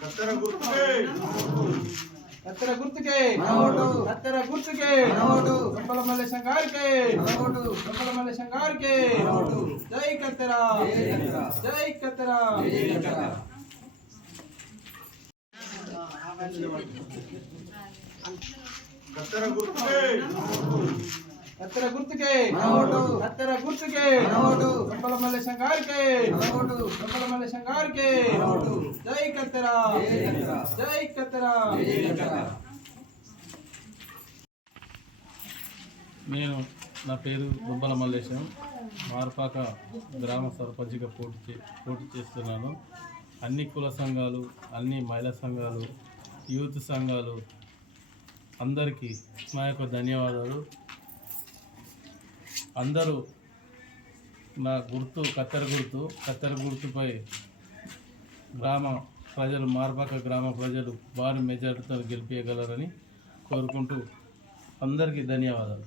కత్తెర గుర్తుకే కత్తెర గుర్తుకే కత్తెర గుర్తుకే గొప్పల మల్లేశం గారికి గొప్పల మల్లేశం గారికి జై కత్తెర జై కత్తెర కత్తెర గుర్తుకే. కత్తెర గుర్తుకే. కత్తెర గుర్తుకే. గొప్పల మల్లేశం గారికి. గొప్పల మల్లేశం గారికి. జై కత్తెర జై కత్తెర. నేను నా పేరు దుబ్బల మల్లేశం మార్పాక గ్రామ సర్పంచ్గా పోటీ చే పోటీ చేస్తున్నాను అన్ని కుల సంఘాలు అన్ని మహిళా సంఘాలు యూత్ సంఘాలు అందరికీ మా యొక్క ధన్యవాదాలు అందరూ నా గుర్తు కత్తెర గుర్తు కత్తెర గుర్తుపై గ్రామ ప్రజలు మార్పాక గ్రామ ప్రజలు భారీ మెజార్టీతో గెలిపించగలరని కోరుకుంటూ అందరికీ ధన్యవాదాలు.